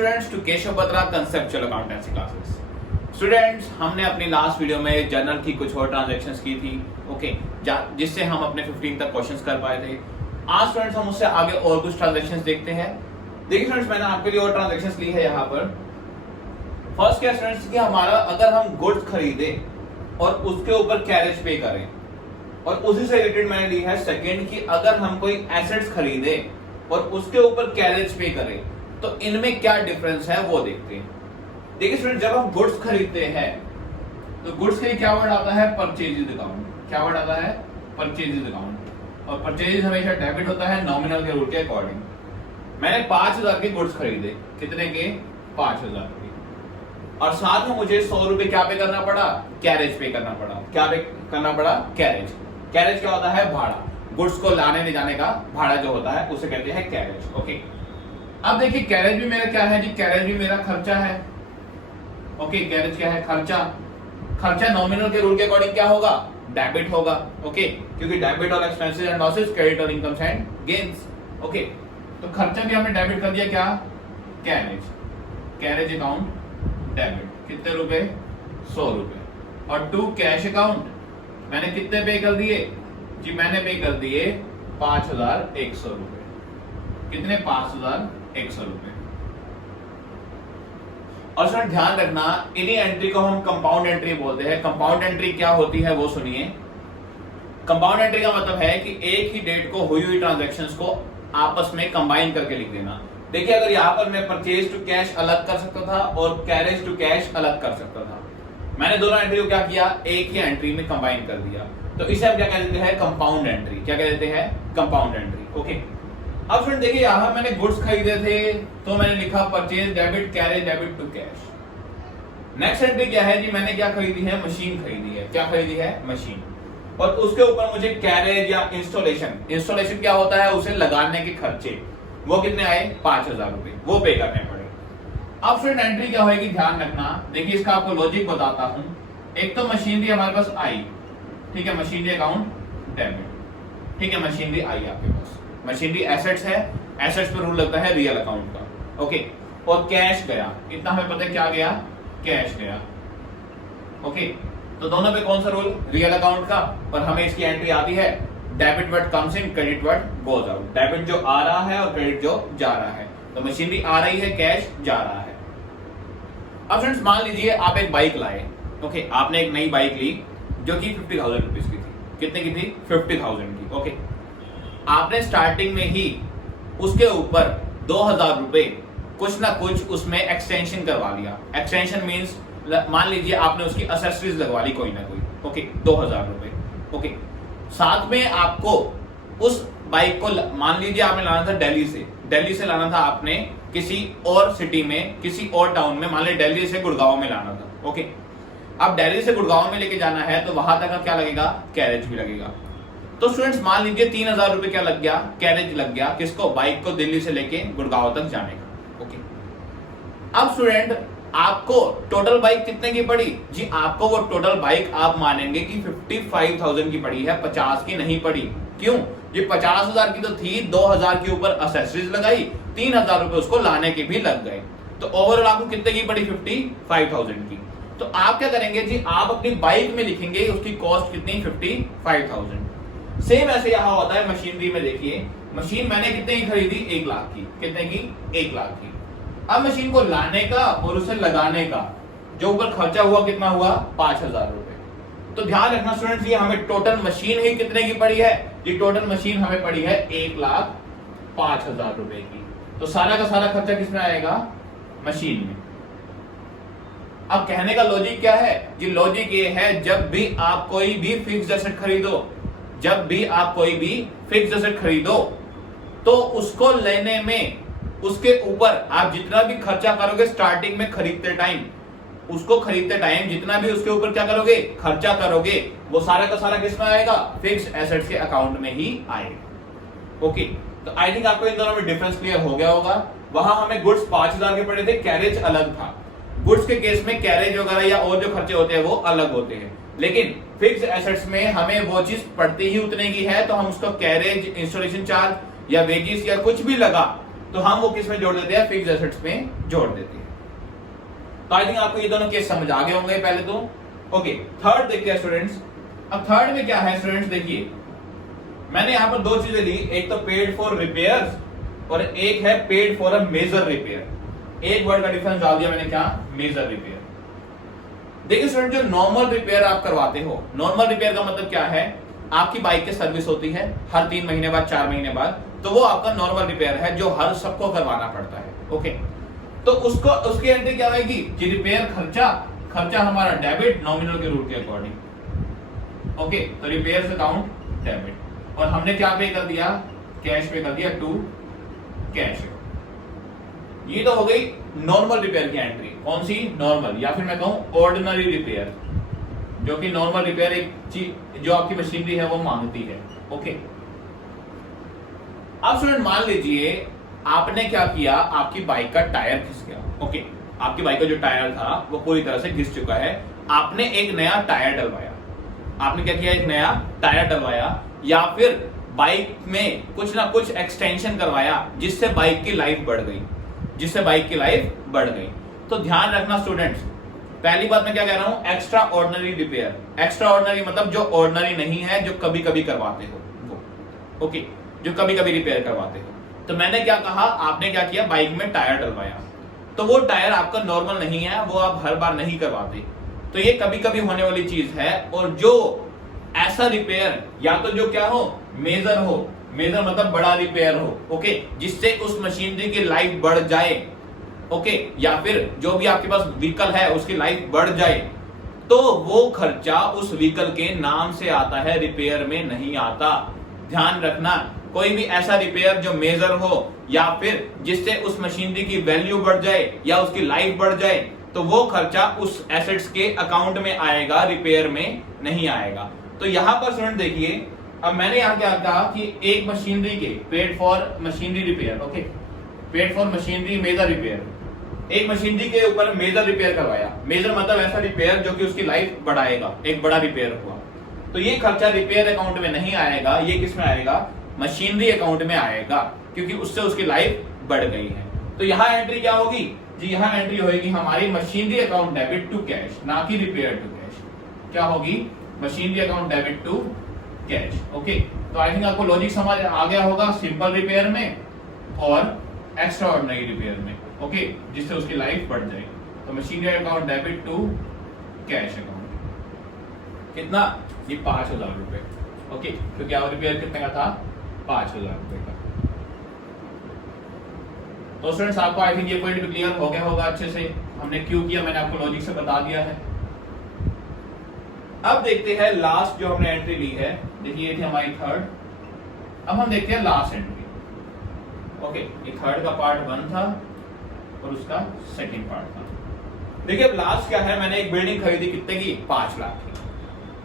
Students to Keshav Batra conceptual accountancy classes. Students, हमने अपनी last video में जर्नल की कुछ और ट्रांजैक्शंस की थी, ओके, जिससे हम अपने 15 तक क्वेश्चंस कर पाए थे। आज स्टूडेंट्स हम उससे आगे और कुछ ट्रांजैक्शंस देखते हैं। देखिए स्टूडेंट्स, मैंने आपके लिए और ट्रांजैक्शंस ली है यहाँ पर। फर्स्ट क्या स्टूडेंट्स कि हमारा अगर हम गुड्स खरीदे और उसके ऊपर कैरेज पे करें, और उसी से रिलेटेड मैंने ली है सेकंड कि अगर हम कोई एसेट्स खरीदे और उसके ऊपर कैरेज पे करें तो इनमें क्या डिफरेंस है वो देखते हैं। देखिए स्टूडेंट, जब हम गुड्स खरीदते हैं तो गुड्स के लिए क्या वर्ड आता है? Purchases account. क्या वर्ड आता है? Purchases account. और परचेजेज हमेशा डेबिट होता है नॉमिनल के रूल के अकॉर्डिंग। मैंने 5000 के गुड्स खरीदे, कितने के? 5000 के, और साथ में मुझे 100 रुपए क्या पे करना पड़ा? कैरेज पे करना पड़ा। क्या पे करना पड़ा? कैरेज। कैरेज क्या होता है? भाड़ा। गुड्स को लाने ले जाने का भाड़ा जो होता है उसे कहते हैं कैरेज। ओके, अब देखिए कैरेज भी मेरा क्या है जी? कैरेज भी मेरा खर्चा है। ओके, कैरेज क्या है? खर्चा। खर्चा नॉमिनल के रूल के अकॉर्डिंग क्या होगा? डेबिट होगा। ओके, क्योंकि डेबिट और एक्सपेंसेस एंड लॉसेस, क्रेडिट और इनकम्स एंड गेन्स। ओके, तो खर्चा भी हमने डेबिट कर दिया, क्या? कैरेज। Carriage account debit. कितने रुपए? 100 रुपए। और टू कैश अकाउंट मैंने कितने पे कर दिए जी? मैंने पे कर दिए 5100 रुपए। कितने? 5100 रुपए। और सर ध्यान रखना, इन्हीं एंट्री को हम कंपाउंड एंट्री बोलते हैं। कंपाउंड एंट्री क्या होती है वो सुनिए। कंपाउंड एंट्री का मतलब है कि एक ही डेट को हुई हुई ट्रांजैक्शंस को आपस में कंबाइन करके लिख देना। देखिए, अगर यहाँ पर मैं परचेज टू कैश अलग कर सकता था और कैरेज टू कैश अलग कर सकता था। मैंने दोनों एंट्री को क्या किया? एक ही एंट्री में कंबाइन कर दिया। तो इसे हम क्या कह देते हैं? Compound entry. क्या कह देते हैं? Compound entry. ओके, अब फ्रेंड देखिए, यहाँ मैंने गुड्स खरीदे थे तो मैंने लिखा purchase debit, carriage debit to cash. Next entry क्या है जी? मैंने क्या खरीदी है? मशीन खरीदी है। क्या खरीदी है? मशीन। और उसके ऊपर मुझे कैरेज या इंस्टॉलेशन क्या होता है? उसे लगाने के खर्चे, वो कितने आए? 5000 रुपए, वो पे करने पड़े। अब फ्रेंड एंट्री क्या होगी? ध्यान रखना, देखिए इसका आपको लॉजिक बताता हूं। एक तो मशीनरी हमारे पास आई, ठीक है, मशीनरी अकाउंट डेबिट, ठीक है, मशीनरी आई आपके पास। मशीनरी एसेट्स है, एसेट्स पर रूल लगता है रियल अकाउंट का। ओके, और कैश गया, इतना हमें पता है क्या गया? कैश गया। ओके, तो दोनों पे कौन सा रूल? रियल अकाउंट का। और हमें इसकी एंट्री आती है debit word comes in, credit word goes out. Debit जो आ रहा है और क्रेडिट जो जा रहा है। तो मशीनरी आ रही है, कैश जा रहा है। अब फ्रेंड्स मान लीजिए आप एक बाइक लाए। ओके, आपने एक नई बाइक ली जो कि 50,000 रुपीज की थी। कितने की थी? 50,000 की। ओके, आपने स्टार्टिंग में ही उसके ऊपर 2000 रुपए कुछ ना कुछ उसमें एक्सटेंशन करवा लिया। एक्सटेंशन मींस मान लीजिए आपने उसकी एक्सेसरीज लगवा ली कोई ना कोई। ओके, 2000 रुपए। ओके, साथ में आपको उस बाइक को मान लीजिए आपने लाना था दिल्ली से लाना था आपने किसी और सिटी में, किसी और टाउन में, मान लीजिए दिल्ली से गुड़गांव में लाना था। ओके, अब दिल्ली से गुड़गांव में लेके जाना है तो वहां तक का क्या लगेगा? कैरेज भी लगेगा। तो स्टूडेंट्स मान लीजिए 3000 रुपए क्या लग गया? कैरेज लग गया। किसको? बाइक को दिल्ली से लेके गुड़गांव तक जाने का। ओके, अब स्टूडेंट आपको टोटल बाइक कितने की पड़ी जी? आपको वो टोटल बाइक आप मानेंगे कि 55,000 की पड़ी है, 50 की नहीं पड़ी। क्यों जी? 50,000 की तो थी, 2000 के ऊपर एक्सेसरीज लगाई, 3000 रुपए उसको लाने के भी लग गए। तो ओवरऑल आपको कितने की पड़ी? 55,000 की। तो आप क्या करेंगे जी? आप अपनी बाइक में लिखेंगे उसकी कॉस्ट कितनी? 55,000। सेम ऐसे यहां होता है मशीनरी में। देखिए, मशीन मैंने कितने की खरीदी? 1 लाख की। कितने की? 1 लाख की। अब मशीन को लाने का और उसे लगाने का जो ऊपर खर्चा हुआ कितना हुआ? 5000 रुपए। तो ध्यान रखना स्टूडेंट्स, ये हमें टोटल मशीन ही कितने की पड़ी है? ये टोटल मशीन हमें पड़ी है 1,05,000 रुपए की। तो सारा का सारा खर्चा किसमें आएगा? मशीन में। अब कहने का लॉजिक क्या है जी? लॉजिक ये है, जब भी आप कोई भी फिक्स्ड एसेट खरीदो, जब भी आप कोई भी फिक्स्ड एसेट खरीदो तो उसको लेने में, उसके ऊपर आप जितना भी खर्चा करोगे स्टार्टिंग में खरीदते टाइम, उसको खरीदते टाइम जितना भी उसके ऊपर क्या करोगे? खर्चा करोगे, वो सारा का सारा किसमें आएगा? फिक्स्ड एसेट्स के अकाउंट में ही आएगा। ओके, तो आई थिंक आपको इन दोनों में डिफरेंस क्लियर हो गया होगा। वहां हमें गुड्स 5000 के पड़े थे, कैरेज अलग था। गुड्स के केस में कैरेज वगैरह या और जो खर्चे होते हैं वो अलग होते हैं, लेकिन फिक्स्ड एसेट्स में हमें वो चीज पड़ती ही उतने की है, तो हम उसका कैरेज, इंस्टॉलेशन चार्ज या वेजिस या कुछ भी लगा तो हम वो किस में जोड़ देते हैं, फिक्स एसेट्स में जोड़ देते हैं। तो आई थिंक आपको ये दोनों केस समझ आ गए होंगे पहले तो। ओके, थर्ड देखते हैं स्टूडेंट्स। अब थर्ड में क्या है स्टूडेंट्स, देखिए मैंने यहां पर दो चीजें ली, एक तो पेड फॉर रिपेयर्स और एक है paid for a major repair. एक वर्ड का डिफरेंस डाल दिया मैंने, क्या, मेजर रिपेयर। देखिए स्टूडेंट, जो नॉर्मल रिपेयर आप करवाते हो, नॉर्मल रिपेयर का मतलब क्या है, आपकी बाइक की सर्विस होती है हर 3 महीने बाद, 4 महीने बाद, तो वो आपका नॉर्मल रिपेयर है जो हर सबको करवाना पड़ता है। ओके, तो उसको उसकी एंट्री क्या रहेगी कि रिपेयर खर्चा हमारा डेबिट, नॉमिनल के रूल के अकॉर्डिंग। ओके, तो रिपेयर्स अकाउंट डेबिट, और हमने क्या पे कर दिया, कैश पे कर दिया टू कैश। ये तो हो गई नॉर्मल रिपेयर की एंट्री। कौन सी, नॉर्मल, या फिर मैं कहूं ऑर्डिनरी रिपेयर, जो कि नॉर्मल रिपेयर एक चीज जो आपकी मशीनरी है वो मांगती है। ओके, अब स्टूडेंट मान लीजिए आपने क्या किया, आपकी बाइक का टायर घिस गया। ओके, आपकी बाइक का जो टायर था वो पूरी तरह से घिस चुका है, आपने एक नया टायर डलवाया। आपने क्या किया, एक नया टायर डलवाया, या फिर बाइक में कुछ ना कुछ एक्सटेंशन करवाया जिससे बाइक की लाइफ बढ़ गई, तो ध्यान रखना स्टूडेंट्स, पहली बात मैं क्या कह रहा हूं, extra ordinary repair. Extra ordinary मतलब जो ऑर्डिनरी नहीं है, जो कभी कभी करवाते हो वो। ओके, जो कभी कभी रिपेयर करवाते हो। तो मैंने क्या कहा, आपने क्या किया, बाइक में टायर डलवाया, तो वो टायर आपका नॉर्मल नहीं है, वो आप हर बार नहीं करवाते, तो ये कभी कभी होने वाली चीज है। और जो ऐसा रिपेयर, या तो जो क्या हो, मेजर हो, मेजर मतलब बड़ा रिपेयर हो, ओके, जिससे उस मशीनरी की लाइफ बढ़ जाए, ओके, या फिर जो भी आपके पास व्हीकल है उसकी लाइफ बढ़ जाए, तो वो खर्चा उस व्हीकल के नाम से आता है, रिपेयर में नहीं आता। ध्यान रखना, कोई भी ऐसा रिपेयर जो मेजर हो, या फिर जिससे उस मशीनरी की वैल्यू बढ़ जाए या उसकी लाइफ बढ़ जाए, तो वो खर्चा उस एसेट्स के अकाउंट में आएगा, रिपेयर में नहीं आएगा। तो यहां पर स्टूडेंट देखिए, अब मैंने यहां क्या कहा कि एक मशीनरी के paid for machinery repair, okay, paid for machinery major repair, एक मशीनरी के ऊपर मेजर रिपेयर करवाया। मेजर मतलब ऐसा रिपेयर जो कि उसकी लाइफ बढ़ाएगा, एक बड़ा रिपेयर हुआ, तो ये खर्चा रिपेयर अकाउंट में नहीं आएगा, ये किस में आएगा, मशीनरी अकाउंट में आएगा, क्योंकि उससे उसकी लाइफ बढ़ गई है। तो यहाँ एंट्री क्या होगी जी, यहाँ एंट्री होगी हमारी machinery account debit to cash, ना कि रिपेयर टू कैश। क्या होगी, machinery account debit to cash. Okay, तो आई थिंक आपको लॉजिक समझ आ गया होगा, सिंपल रिपेयर में और एक्स्ट्रा ऑर्डिनरी रिपेयर में, ओके, जिससे उसकी लाइफ बढ़ जाए। तो machinery account debit to cash account, कितना, ये 5,000 रुपए। ओके, तो क्या रिपेयर कितने का था, 5,000 रुपए का। तो स्टूडेंट्स, आपको आई थिंक ये पॉइंट भी क्लियर हो गया होगा अच्छे से, हमने क्यों किया मैंने आपको लॉजिक से बता दिया है। अब देखते हैं लास्ट जो हमने एंट्री ली है, देखिए ये थी हमारी थर्ड। अब हम देखते हैं लास्ट एंट्री। ओके, ये थर्ड का पार्ट 1 था और उसका सेकंड पार्ट था। देखिए अब लास्ट क्या है, मैंने एक बिल्डिंग खरीदी कितने की, 5 लाख की,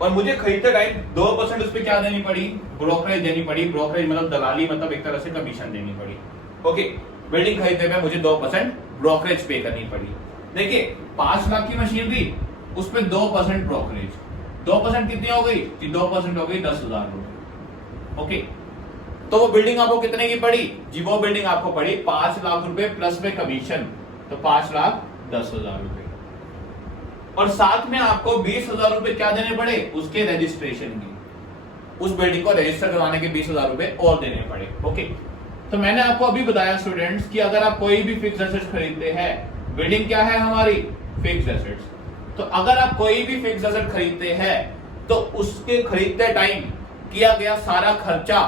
और मुझे खरीदते टाइम 2% उस पर क्या देनी पड़ी, ब्रोकरेज देनी पड़ी। ब्रोकरेज मतलब दलाली, मतलब एक तरह से कमीशन देनी पड़ी। ओके, बिल्डिंग खरीदते हुए मुझे 2% ब्रोकरेज पे करनी पड़ी। देखिए 5 लाख की मशीनरी, उस पर 2% ब्रोकरेज, 2% कितनी हो गई जी, 2% हो गई 10,000 रुपए। ओके, तो वो बिल्डिंग आपको कितने की पड़ी जी, वो बिल्डिंग आपको पड़ी 5 लाख रुपए प्लस में कमीशन, तो 5,10,000 रुपए। और साथ में आपको 20,000 रुपए क्या देने पड़े, उसके रजिस्ट्रेशन की, उस बिल्डिंग को रजिस्टर करवाने के 20,000 रुपए और देने पड़े। ओके, तो मैंने आपको अभी बताया स्टूडेंट्स कि अगर आप कोई भी फिक्स एसेट्स खरीदते हैं, बिल्डिंग क्या है हमारी, फिक्स एसेट्स, तो अगर आप कोई भी फिक्स एसेट खरीदते हैं तो उसके खरीदते टाइम किया गया सारा खर्चा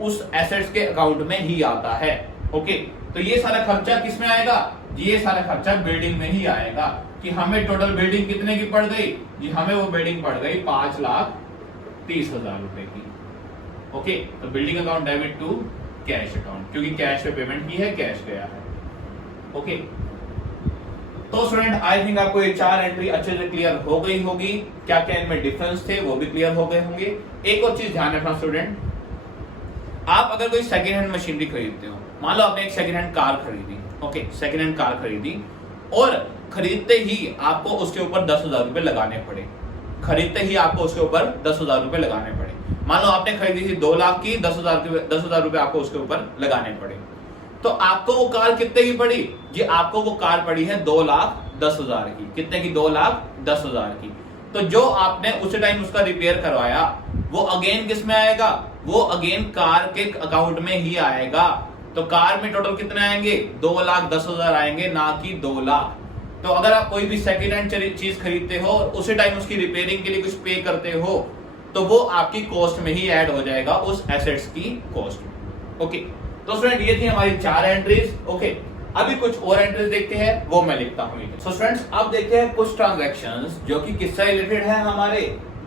उस एसेट्स के अकाउंट में ही आता है। ओके, तो ये सारा खर्चा किस में आएगा, ये सारा खर्चा बिल्डिंग में ही आएगा। कि हमें टोटल बिल्डिंग कितने की पड़ गई जी, हमें वो बिल्डिंग पड़ गई 5,30,000 रुपए की। ओके, तो building account debit to cash account, क्योंकि कैश पे पेमेंट की है, कैश गया है। ओके, तो स्टूडेंट आई थिंक आपको ये 4 एंट्री अच्छे से क्लियर हो गई होगी। क्या क्या इनमें डिफरेंस थे वो भी क्लियर हो गए होंगे। एक और चीज ध्यान रखना स्टूडेंट, आप अगर कोई सेकेंड हैंड मशीनरी खरीदते हो, मान लो आपने एक सेकेंड हैंड कार खरीदी, ओके, सेकेंड हैंड कार खरीदी, और खरीदते ही आपको उसके ऊपर 10,000 रुपए लगाने पड़े, खरीदते ही आपको उसके ऊपर 10,000 रुपए लगाने पड़े। मान लो आपने खरीदी थी 2 लाख की, 10,000 रुपए आपको उसके ऊपर लगाने पड़े। तो आपको वो कार कितने की पड़ी जी? आपको वो कार पड़ी है 2,10,000 की। कितने की? 2,10,000 की। तो जो आपने उस टाइम उसका रिपेयर करवाया वो अगेन किस में आएगा? वो अगेन कार के अकाउंट में ही आएगा। तो कार में टोटल कितने आएंगे? 2,10,000 आएंगे, ना कि 2 लाख। तो अगर आप कोई भी सेकेंड हैंड चीज खरीदते हो और उसी टाइम उसकी रिपेयरिंग के लिए कुछ पे करते हो तो वो आपकी कॉस्ट में ही ऐड हो जाएगा, उस एसेट्स की कॉस्ट में। ओके, तो स्टूडेंट ये थी हमारी 4 एंट्रीज। ओके, अभी कुछ और एंट्रीज देखते हैं, वो मैं लिखता हूं। सो स्टूडेंट्स अब देखते हैं कुछ ट्रांजैक्शंस जो कि किससे रिलेटेड है? हमारे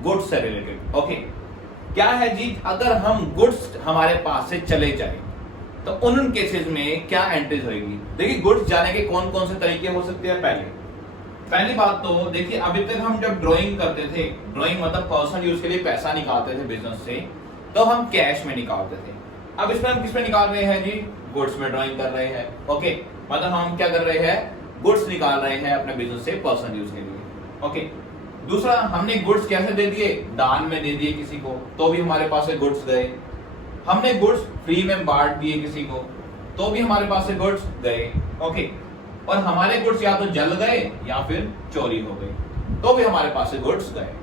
गुड्स से रिलेटेड। ओके, क्या है जी? अगर हम गुड्स हमारे पास से चले जाए तो उन केसेस में क्या एंट्रीज होगी? देखिए, गुड्स जाने के कौन कौन से तरीके हो सकते हैं। पहली बात तो देखिए, अभी तक हम जब ड्राइंग करते थे, ड्राइंग मतलब पर्सनल यूज के लिए पैसा निकालते थे बिजनेस से, तो हम कैश में निकालते थे। अब इसमें हम किस में निकाल रहे हैं जी? गुड्स में ड्राइंग कर रहे हैं। ओके, मतलब हम क्या कर रहे हैं? गुड्स निकाल रहे हैं अपने बिजनेस से पर्सनल यूज के लिए। ओके, दूसरा, हमने गुड्स कैसे दे दिए? दान में दे दिए किसी को, तो भी हमारे पास से गुड्स गए। हमने गुड्स फ्री में बांट दिए किसी को, तो भी हमारे पास से गुड्स गए। ओके, और हमारे गुड्स या तो जल गए या फिर चोरी हो गए, तो भी हमारे पास से गुड्स गए।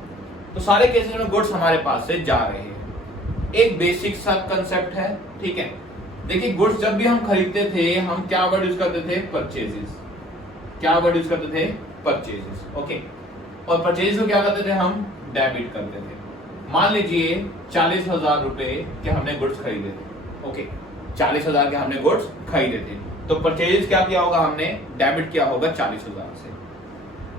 तो सारे केसेस में गुड्स हमारे पास से जा रहे हैं। एक बेसिक सा कंसेप्ट है, ठीक है। देखिए, गुड्स जब भी हम खरीदते थे, हम क्या वर्ड यूज करते थे? परचेजेस। क्या वर्ड यूज करते थे? परचेजेस। ओके, और परचेज को क्या करते थे? हम डेबिट करते थे। मान लीजिए 40,000 रुपए के हमने गुड्स खरीदे थे। ओके, 40,000 के हमने गुड्स खरीदे थे, तो परचेज क्या किया होगा? हमने डेबिट किया होगा 40,000 से।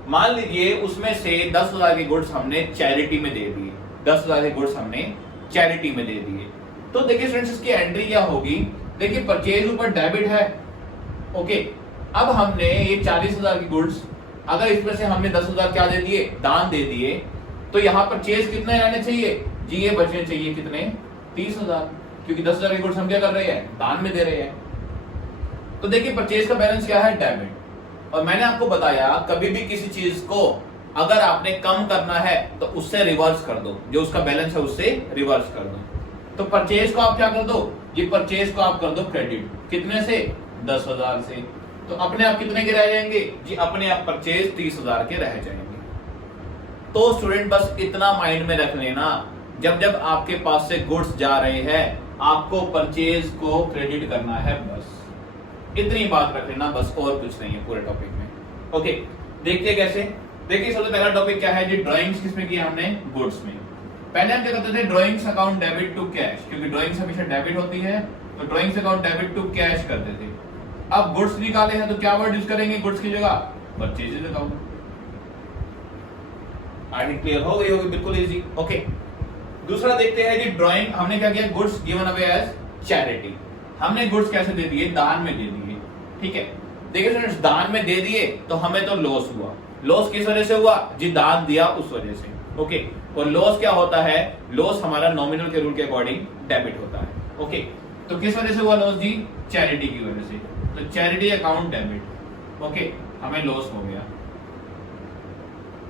मान लीजिए उसमें से 10,000 के गुड्स हमने चैरिटी में दे दिए। 10,000 के गुड्स हमने चैरिटी में दे दिए। तो देखिए स्टूडेंट्स, इसकी एंट्री क्या होगी? देखिए, परचेज ऊपर डेबिट है। ओके, अब हमने ये 40,000 की गुड्स, अगर इसमें से हमने 10,000 क्या दे दिए? दान दे दिए, तो यहाँ परचेज कितने आने चाहिए जी? ये बचने चाहिए कितने? 30,000, क्योंकि 10,000 की गुड्स हम क्या कर रहे हैं? दान में दे रहे हैं। तो देखिए, परचेज का बैलेंस क्या है? डेबिट। और मैंने आपको बताया, कभी भी किसी चीज को अगर आपने कम करना है तो उससे रिवर्स कर दो, जो उसका बैलेंस है उससे रिवर्स कर दो। तो परचेज को आप क्या कर दो? ये परचेज को आप कर दो क्रेडिट। कितने से? 10,000 से। तो अपने आप कितने के रह जाएंगे जी? अपने आप परचेज 30,000 के रह जाएंगे। तो स्टूडेंट बस इतना माइंड में रख लेना, जब जब आपके पास से गुड्स जा रहे हैं, आपको परचेज को क्रेडिट करना है, बस इतनी बात रख लेना, बस और कुछ नहीं है पूरे टॉपिक में। ओके, देखिए कैसे। देखिए, सबसे पहला टॉपिक क्या है जी? ड्राइंग्स किसमें किया हमने? गुड्स में। पहले हम क्या करते थे? Drawings account debit to cash, क्योंकि ड्राइंग्स हमेशा डेबिट होती है, तो drawings account debit to cash करते थे। अब गुड्स निकाले हैं तो क्या वर्ड यूज करेंगे गुड्स की जगह? Purchases account. I think clear हो गई होगी, बिल्कुल इजी। ओके, दूसरा देखते हैं जी, ड्राइंग हमने क्या किया? Goods given away as charity. हमने गुड्स कैसे दे दिए? दान में दे दिए। ठीक है, देखिए फ्रेंड्स, दान में दे दिए तो हमें तो लॉस हुआ। लॉस किस वजह से हुआ जी? दान दिया उस वजह से। ओके, और लॉस क्या होता है? लॉस हमारा नॉमिनल के रूल के अकॉर्डिंग डेबिट होता है। ओके, तो किस वजह से हुआ लॉस जी? चैरिटी की वजह से। तो चैरिटी अकाउंट डेबिट। ओके, हमें लॉस हो गया।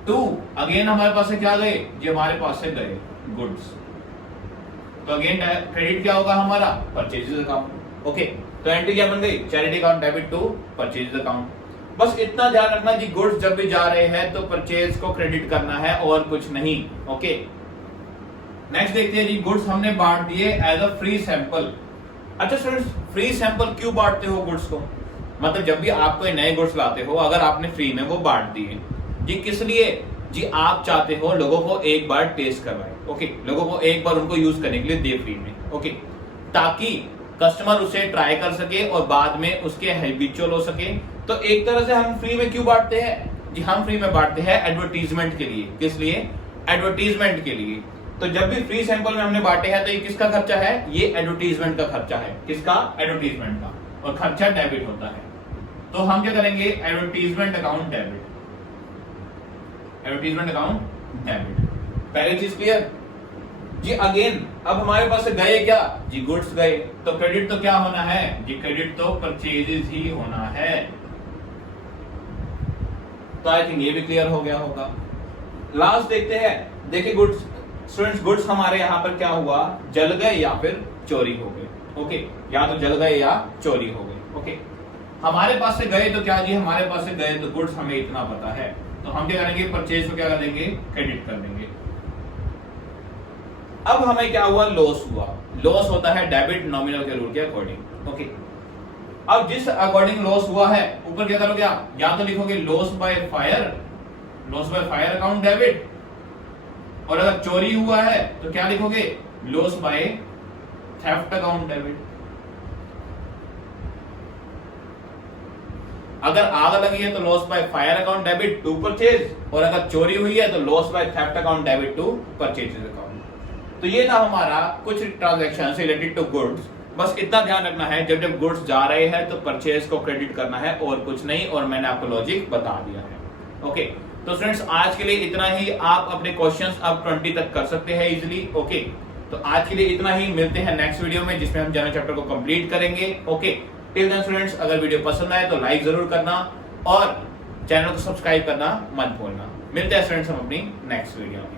टू, अगेन हमारे पास से क्या गए जी? हमारे पास से गए गुड्स, तो अगेन क्रेडिट क्या होगा हमारा? Purchases account. ओके, तो एंट्री क्या बन गई? Charity account debit to purchases account. बस इतना ध्यान रखना जी, गुड्स जब भी जा रहे हैं तो परचेज को क्रेडिट करना है और कुछ नहीं। ओके, नेक्स्ट देखते हैं जी, गुड्स हमने बांट दिए एज अ फ्री सैंपल। अच्छा स्टूडेंट्स, फ्री सैंपल क्यों बांटते हो गुड्स को? मतलब जब भी आप कोई नए गुड्स लाते हो, अगर आपने फ्री में वो बांट दिए जी, किस लिए जी? आप चाहते हो लोगों को एक बार टेस्ट करवाए। ओके, लोगों को एक बार उनको यूज करने के लिए दे फ्री में। ओके, ताकि कस्टमर उसे ट्राई कर सके और बाद में उसके हैबिचुअल हो सके। तो एक तरह से हम फ्री में क्यों बांटते हैं जी? हम फ्री में बांटते हैं एडवर्टीजमेंट के लिए। किस लिए? एडवर्टीजमेंट के लिए। तो जब भी फ्री सैंपल में हमने बांटे हैं तो ये किसका खर्चा है? ये एडवर्टीजमेंट का खर्चा है। किसका? एडवर्टीजमेंट का। और खर्चा डेबिट होता है, तो हम क्या करेंगे? Advertisement account debit. Advertisement account debit. पहली चीज क्लियर जी। अगेन अब हमारे पास से गए क्या जी? गुड्स गए, तो क्रेडिट तो क्या होना है जी? क्रेडिट तो परचेजेस ही होना है। तो आई थिंक ये भी क्लियर हो गया होगा। लास्ट देखते हैं। देखिए गुड्स, स्टूडेंट्स, गुड्स हमारे यहाँ पर क्या हुआ? जल गए या फिर चोरी हो गए। ओके, या तो जल गए या चोरी हो गए। हमारे पास से गए तो क्या जी, हमारे पास से गए तो गुड्स हमें इतना पता है, तो हम क्या करेंगे, परचेज को क्या कर देंगे, क्रेडिट कर देंगे। अब हमें क्या हुआ, लॉस हुआ। लॉस होता है डेबिट नॉमिनल के रूल के अकॉर्डिंग। ओके, अब जिस अकॉर्डिंग लॉस हुआ है, ऊपर क्या करोगे आप, या तो लिखोगे loss by fire, loss by fire account debit, और अगर चोरी हुआ है तो क्या लिखोगे, loss by theft account debit. अगर आग लगी है तो loss by fire account debit to purchase, और अगर चोरी हुई है तो loss by theft account debit to purchase account. तो ये था हमारा कुछ ट्रांजैक्शन रिलेटेड टू गुड्स। बस इतना ध्यान रखना है, जब जब गुड्स जा रहे हैं तो परचेज को क्रेडिट करना है और कुछ नहीं, और मैंने आपको लॉजिक बता दिया है। ओके, तो फ्रेंड्स आज के लिए इतना ही। आप अपने क्वेश्चंस अब 20 तक कर सकते हैं इजीली। ओके, तो आज के लिए इतना ही, मिलते हैं नेक्स्ट वीडियो में जिसमें हम जनरल चैप्टर को कंप्लीट करेंगे। ओके, टिल देन स्टूडेंट्स, अगर वीडियो पसंद आए तो लाइक जरूर करना और चैनल को सब्सक्राइब करना मत भूलना। मिलते हैं स्टूडेंट्स हम अपनी नेक्स्ट वीडियो में।